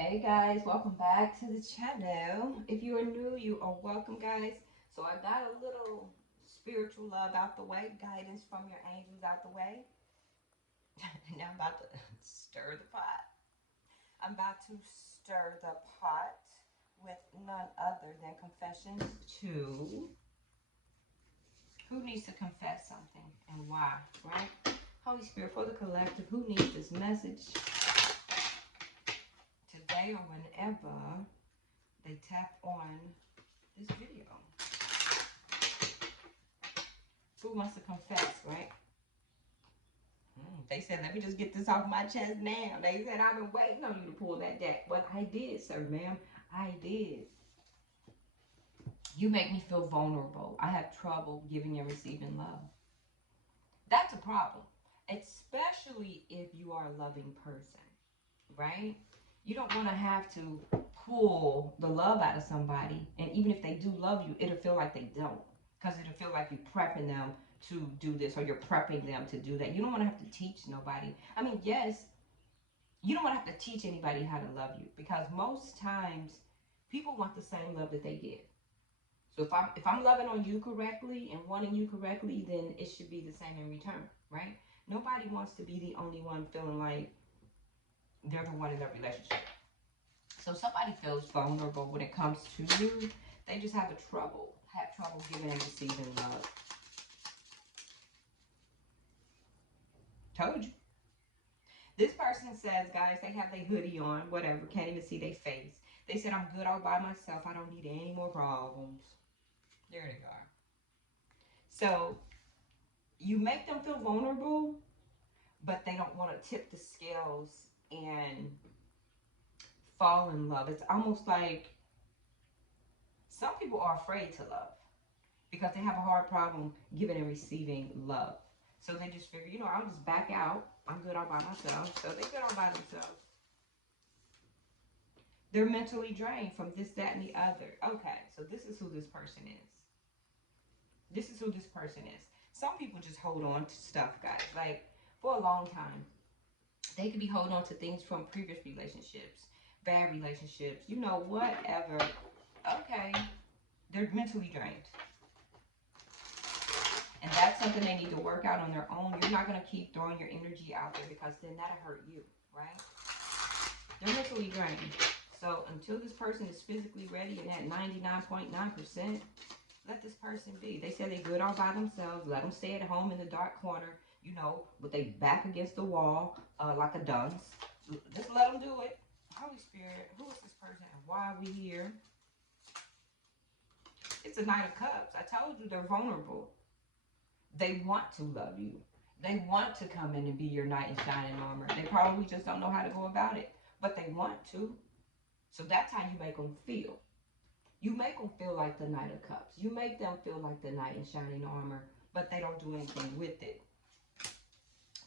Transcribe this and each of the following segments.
Hey guys, welcome back to the channel. If you are new, you are welcome, guys. So I got a little spiritual love out the way, guidance from your angels out the way. And now I'm about to stir the pot. I'm about to stir the pot with none other than Confessions 2. Who needs to confess something and why, right? Holy Spirit, for the collective, who needs this message today or whenever they tap on this video? Who wants to confess, right? They said, let me just get this off my chest now. They said, I've been waiting on you to pull that deck. Well, I did, sir, ma'am. I did. You make me feel vulnerable. I have trouble giving and receiving love. That's a problem, especially if you are a loving person, right? You don't want to have to pull the love out of somebody. And even if they do love you, it'll feel like they don't. Because it'll feel like you're prepping them to do this or you're prepping them to do that. You don't want to have to teach nobody. I mean, yes, you don't want to have to teach anybody how to love you because most times people want the same love that they get. So if I'm loving on you correctly and wanting you correctly, then it should be the same in return, right? Nobody wants to be the only one feeling like they're the one in their relationship. So somebody feels vulnerable when it comes to you. They just have trouble giving and receiving love. Told you. This person says, guys, they have their hoodie on, whatever, can't even see their face. They said, I'm good all by myself. I don't need any more problems. There they are. So you make them feel vulnerable, but they don't want to tip the scales and fall in love. It's almost like some people are afraid to love because they have a hard problem giving and receiving love. So they just figure, I'll just back out. I'm good all by myself. So they're good all by themselves. They're mentally drained from this, that, and the other. Okay, so this is who this person is. This is who this person is. Some people just hold on to stuff, guys. Like, for a long time. They could be holding on to things from previous relationships, bad relationships, whatever. Okay, they're mentally drained. And that's something they need to work out on their own. You're not going to keep throwing your energy out there because then that'll hurt you, right? They're mentally drained. So until this person is physically ready and at 99.9%, let this person be. They say they're good all by themselves. Let them stay at home in the dark corner, with their back against the wall, like a dunce. Just let them do it. Holy Spirit, who is this person and why are we here? It's a Knight of Cups. I told you they're vulnerable. They want to love you. They want to come in and be your knight in shining armor. They probably just don't know how to go about it, but they want to. So that's how you make them feel. You make them feel like the Knight of Cups. You make them feel like the knight in shining armor, but they don't do anything with it.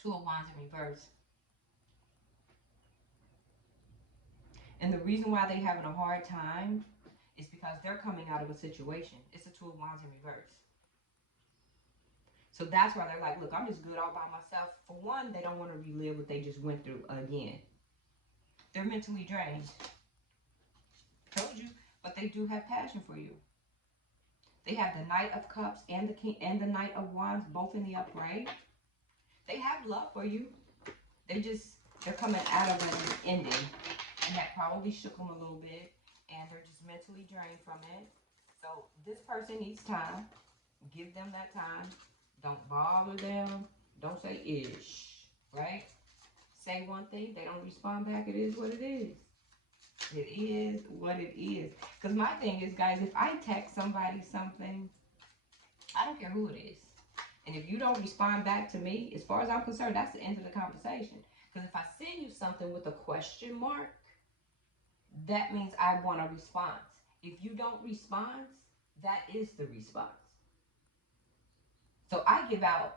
Two of Wands in reverse. And the reason why they're having a hard time is because they're coming out of a situation. It's the Two of Wands in reverse. So that's why they're like, look, I'm just good all by myself. For one, they don't want to relive what they just went through again. They're mentally drained. Told you. But they do have passion for you. They have the Knight of Cups and the King and the Knight of Wands both in the upright. They have love for you. They're coming out of an ending. And that probably shook them a little bit. And they're just mentally drained from it. So this person needs time. Give them that time. Don't bother them. Don't say ish. Right? Say one thing. They don't respond back. It is what it is. It is what it is. Because my thing is, guys, if I text somebody something, I don't care who it is. And if you don't respond back to me, as far as I'm concerned, that's the end of the conversation. Because if I send you something with a question mark, that means I want a response. If you don't respond, that is the response. So I give out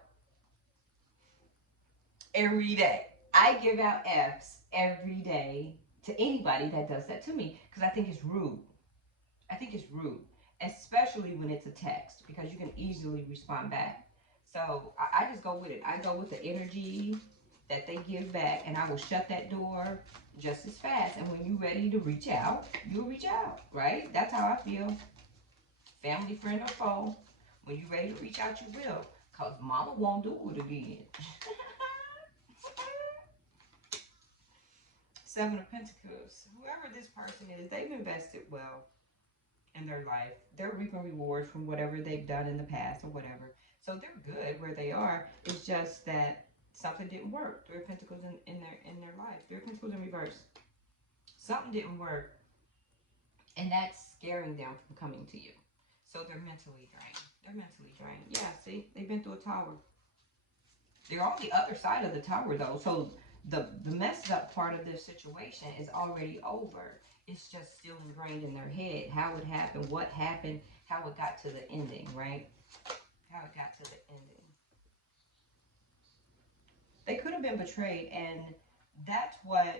every day. I give out F's every day to anybody that does that to me because I think it's rude. I think it's rude, especially when it's a text because you can easily respond back. So I just go with it. I go with the energy that they give back, and I will shut that door just as fast. And when you're ready to reach out, you'll reach out, right? That's how I feel. Family, friend, or foe. When you're ready to reach out, you will. Because mama won't do it again. Seven of Pentacles. Whoever this person is, they've invested well in their life. They're reaping rewards from whatever they've done in the past or whatever. So they're good where they are. It's just that something didn't work. Three of Pentacles in their life. Three of Pentacles in reverse. Something didn't work, and that's scaring them from coming to you. So they're mentally drained. They're mentally drained. Yeah, see, they've been through a tower. They're on the other side of the tower though, so the messed up part of this situation is already over. It's just still ingrained in their head. How it happened, what happened, how it got to the ending, right? How it got to the ending. They could have been betrayed, and that's what's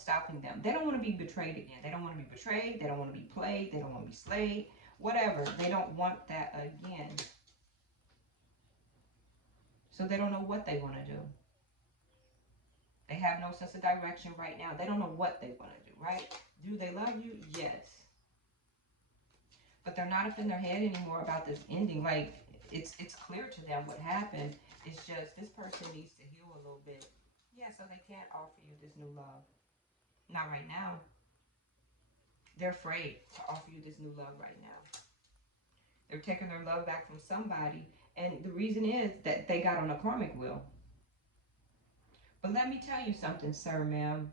stopping them. They don't want to be betrayed again. They don't want to be betrayed. They don't want to be played. They don't want to be slayed. Whatever. They don't want that again. So they don't know what they want to do. They have no sense of direction right now. They don't know what they want to do, right? Do they love you? Yes. But they're not up in their head anymore about this ending. Like, it's clear to them what happened. It's just this person needs to heal a little bit. Yeah, so they can't offer you this new love. Not right now. They're afraid to offer you this new love right now. They're taking their love back from somebody. And the reason is that they got on a karmic wheel. But let me tell you something, sir, ma'am.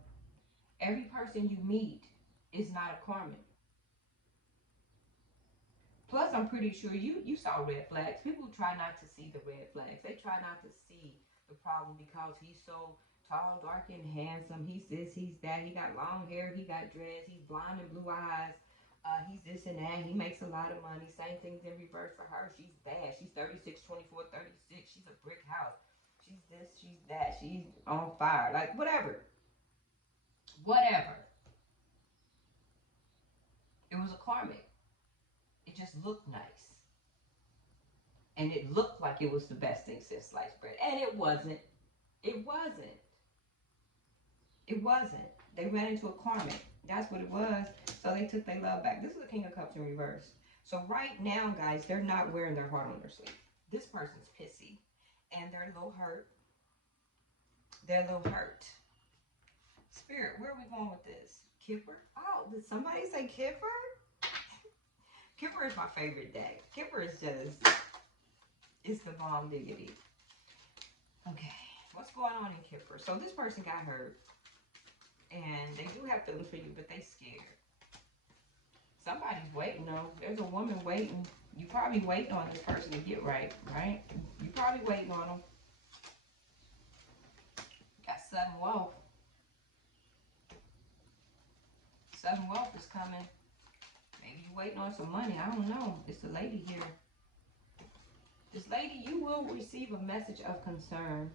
Every person you meet is not a karmic. Plus, I'm pretty sure you saw red flags. People try not to see the red flags. They try not to see the problem because he's so tall, dark, and handsome. He's this, he's that. He got long hair, he got dreads, he's blonde and blue eyes. He's this and that. He makes a lot of money. Same things in reverse for her. She's bad. She's 36, 24, 36. She's a brick house. She's this, she's that. She's on fire. Like, whatever. Whatever. It was a karmic. It just looked nice. And it looked like it was the best thing since sliced bread. And it wasn't. It wasn't. It wasn't. They ran into a karmic. That's what it was. So they took their love back. This is the King of Cups in reverse. So right now, guys, they're not wearing their heart on their sleeve. This person's pissy. And they're a little hurt. They're a little hurt. Spirit, where are we going with this? Kipper? Oh, did somebody say Kipper? Kipper is my favorite deck. Kipper is just, it's the bomb diggity. Okay, what's going on in Kipper? So this person got hurt. And they do have feelings for you, but they scared. Somebody's waiting though. There's a woman waiting. You probably waiting on this person to get right, right? You probably waiting on them. Got sudden wealth. Sudden wealth is coming. Maybe you're waiting on some money. I don't know. It's a lady here. This lady, you will receive a message of concern.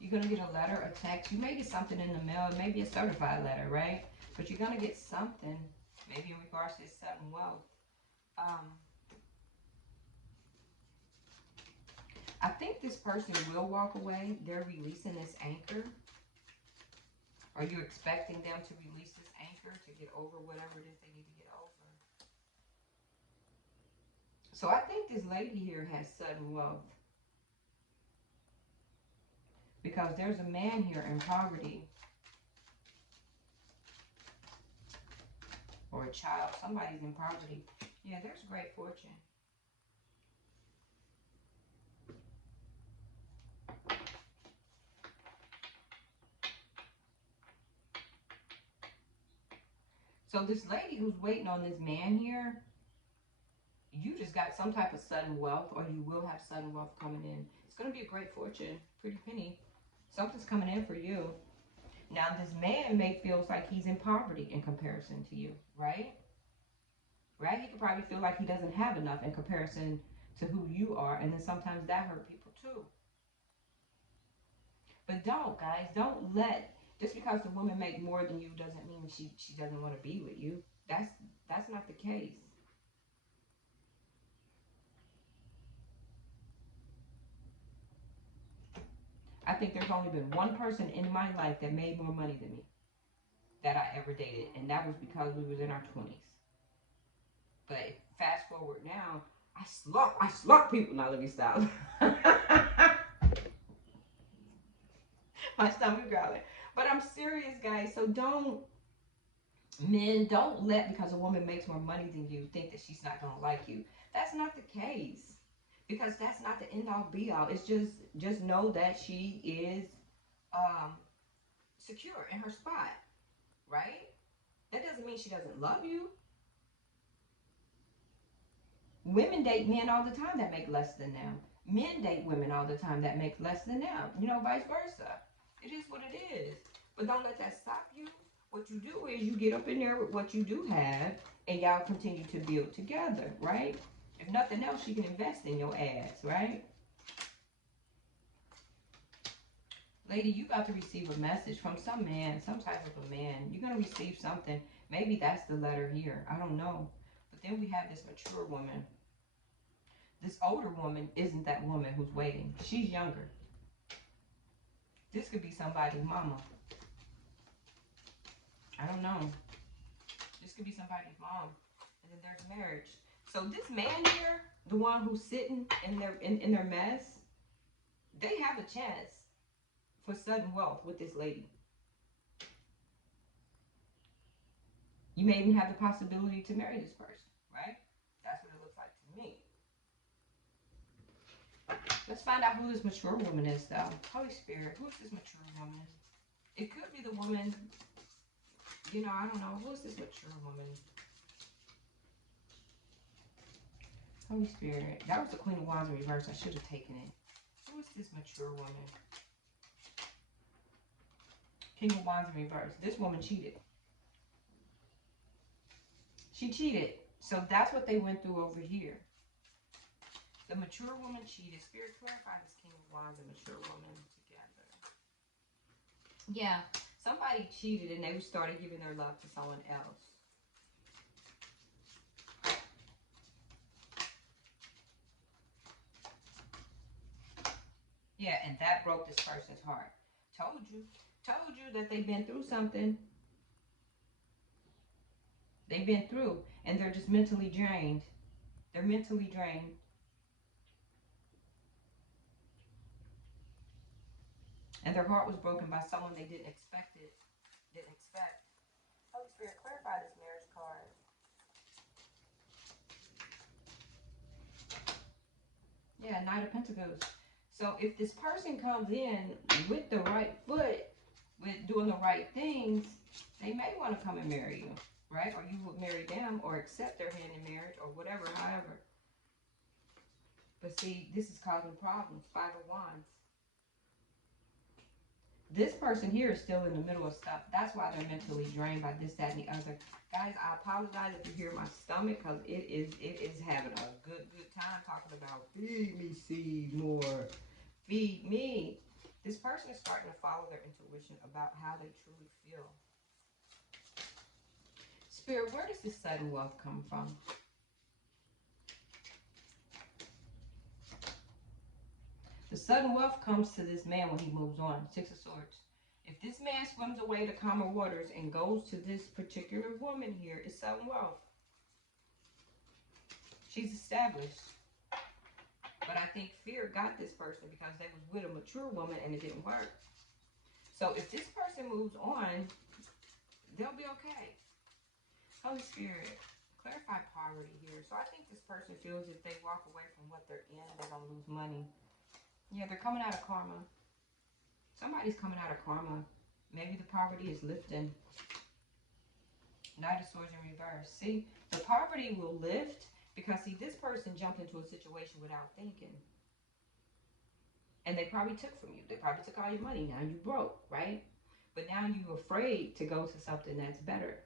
You're going to get a letter, a text. You may get something in the mail. It may be a certified letter, right? But you're going to get something, maybe in regards to this sudden wealth. I think this person will walk away. They're releasing this anchor. Are you expecting them to release this anchor to get over whatever it is they need to get over? So I think this lady here has sudden wealth. Because there's a man here in poverty. Or a child. Somebody's in poverty. Yeah, there's great fortune. So this lady who's waiting on this man here, you just got some type of sudden wealth, or you will have sudden wealth coming in. It's going to be a great fortune. Pretty penny. Something's coming in for you. Now, this man may feel like he's in poverty in comparison to you, right? Right? He could probably feel like he doesn't have enough in comparison to who you are, and then sometimes that hurt people too. But don't, guys. Don't let, just because the woman make more than you doesn't mean she doesn't want to be with you. That's not the case. I think there's only been one person in my life that made more money than me that I ever dated, and that was because we was in our 20s. But fast forward now, I slump people. Now let me stop. My stomach growling. But I'm serious, guys. So don't let, because a woman makes more money than you, think that she's not gonna like you. That's not the case. Because that's not the end all be all. It's just know that she is um secure in her spot, right? That doesn't mean she doesn't love you. Women date men all the time that make less than them. Men date women all the time that make less than them. Vice versa. It is what it is. But don't let that stop you. What you do is you get up in there with what you do have, and y'all continue to build together, right? If nothing else, you can invest in your ass, right? Lady, you about to receive a message from some man, some type of a man. You're going to receive something. Maybe that's the letter here. I don't know. But then we have this mature woman. This older woman isn't that woman who's waiting. She's younger. This could be somebody's mama. I don't know. This could be somebody's mom. And then there's marriage. So this man here, the one who's sitting in their mess, they have a chance for sudden wealth with this lady. You may even have the possibility to marry this person, right? That's what it looks like to me. Let's find out who this mature woman is, though. Holy Spirit, who is this mature woman? It could be the woman, I don't know. Who is this mature woman? Holy Spirit. That was the Queen of Wands in reverse. I should have taken it. Who is this mature woman? King of Wands in reverse. This woman cheated. She cheated. So that's what they went through over here. The mature woman cheated. Spirit, clarify this King of Wands and mature woman together. Yeah, somebody cheated and they started giving their love to someone else. Yeah, and that broke this person's heart. Told you that they've been through something. They've been through, and they're just mentally drained. They're mentally drained. And their heart was broken by someone they didn't expect. Holy Spirit, clarify this marriage card. Yeah, Knight of Pentacles. So if this person comes in with the right foot, with doing the right things, they may want to come and marry you, right? Or you would marry them or accept their hand in marriage or whatever, however. But see, this is causing problems. 5 of Wands. This person here is still in the middle of stuff. That's why they're mentally drained by this, that, and the other. Guys, I apologize if you hear my stomach, because it is having a good time talking about feed me, seed more. Feed me. This person is starting to follow their intuition about how they truly feel. Spirit, where does this sudden wealth come from? The sudden wealth comes to this man when he moves on. 6 of Swords. If this man swims away to calmer waters and goes to this particular woman here, it's sudden wealth. She's established. But I think fear got this person because they was with a mature woman and it didn't work. So if this person moves on, they'll be okay. Holy Spirit, clarify poverty here. So I think this person feels if they walk away from what they're in, they're going to lose money. Yeah, they're coming out of karma. Somebody's coming out of karma. Maybe the poverty is lifting. Knight of Swords in reverse. See, the poverty will lift because, see, this person jumped into a situation without thinking. And they probably took from you. They probably took all your money. Now you broke, right? But now you're afraid to go to something that's better.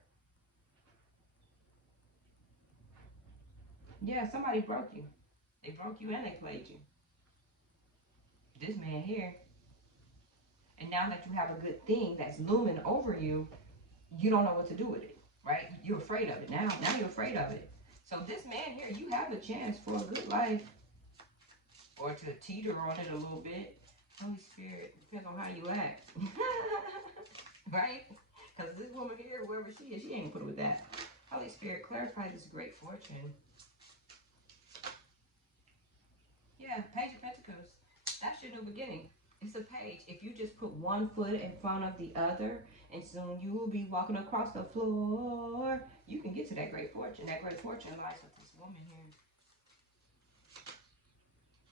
Yeah, somebody broke you. They broke you and they played you. This man here. And now that you have a good thing that's looming over you, you don't know what to do with it, right? You're afraid of it now. Now you're afraid of it. So this man here, you have a chance for a good life, or to teeter on it a little bit. Holy Spirit, depends on how you act. Right? Because this woman here, whoever she is, she ain't put up with that. Holy Spirit, clarify this great fortune. Yeah, Page of Pentacles. That's your new beginning. It's a page. If you just put one foot in front of the other, and soon you will be walking across the floor, you can get to that great fortune. That great fortune lies with this woman here.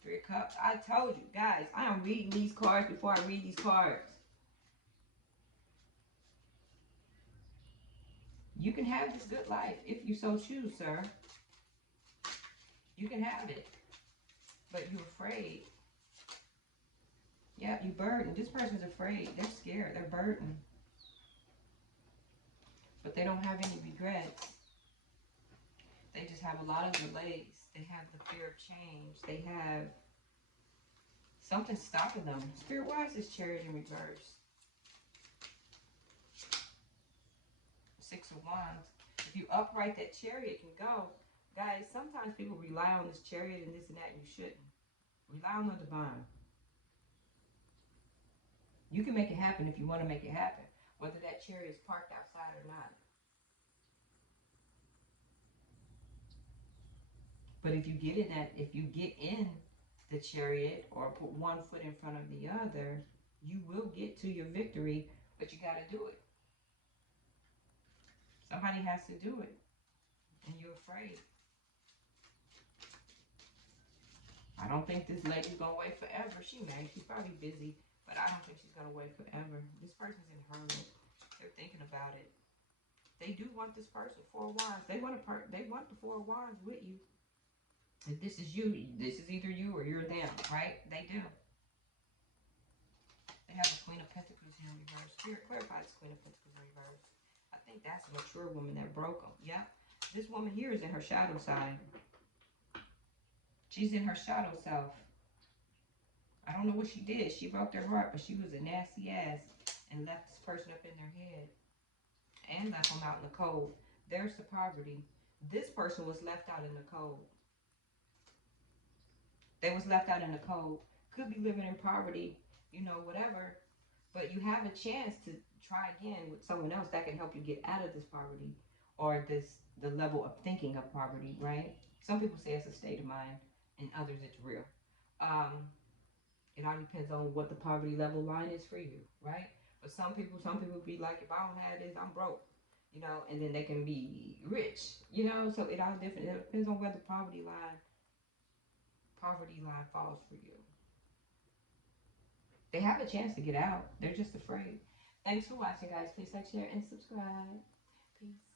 Three of Cups. I told you, guys, I am reading these cards before I read these cards. You can have this good life if you so choose, sir. You can have it. But you're afraid. Yeah, you burdened. This person's afraid. They're scared. They're burdened. But they don't have any regrets. They just have a lot of delays. They have the fear of change. They have something stopping them. Spirit, why is this Chariot in reverse? Six of Wands. If you upright, that Chariot can go. Guys, sometimes people rely on this Chariot and this and that, and you shouldn't. Rely on the divine. You can make it happen if you want to make it happen, whether that Chariot is parked outside or not. But if you get in the Chariot or put one foot in front of the other, you will get to your victory, but you got to do it. Somebody has to do it, and you're afraid. I don't think this lady's going to wait forever. She may. She's probably busy, but I don't think she's going to wait forever. This person's in a hurry. They're thinking about it. They do want this person. Four of Wands. They want the Four of Wands with you. If this is you, this is either you or you're them, right? They do. They have the Queen of Pentacles in reverse. Spirit, clarify this Queen of Pentacles in reverse. I think that's a mature woman that broke them. Yep. This woman here is in her shadow side. She's in her shadow self. I don't know what she did. She broke their heart, but she was a nasty ass and left this person up in their head and left them out in the cold. There's the poverty. This person was left out in the cold. They was left out in the cold. Could be living in poverty, you know, whatever. But you have a chance to try again with someone else that can help you get out of this poverty or the level of thinking of poverty, right? Some people say it's a state of mind, and others it's real. It all depends on what the poverty level line is for you, right? But some people be like, if I don't have this, I'm broke, you know, and then they can be rich, you know. So it all different. It depends on where the poverty line falls for you. They have a chance to get out. They're just afraid. Thanks for watching, guys. Please like, share, and subscribe. Peace.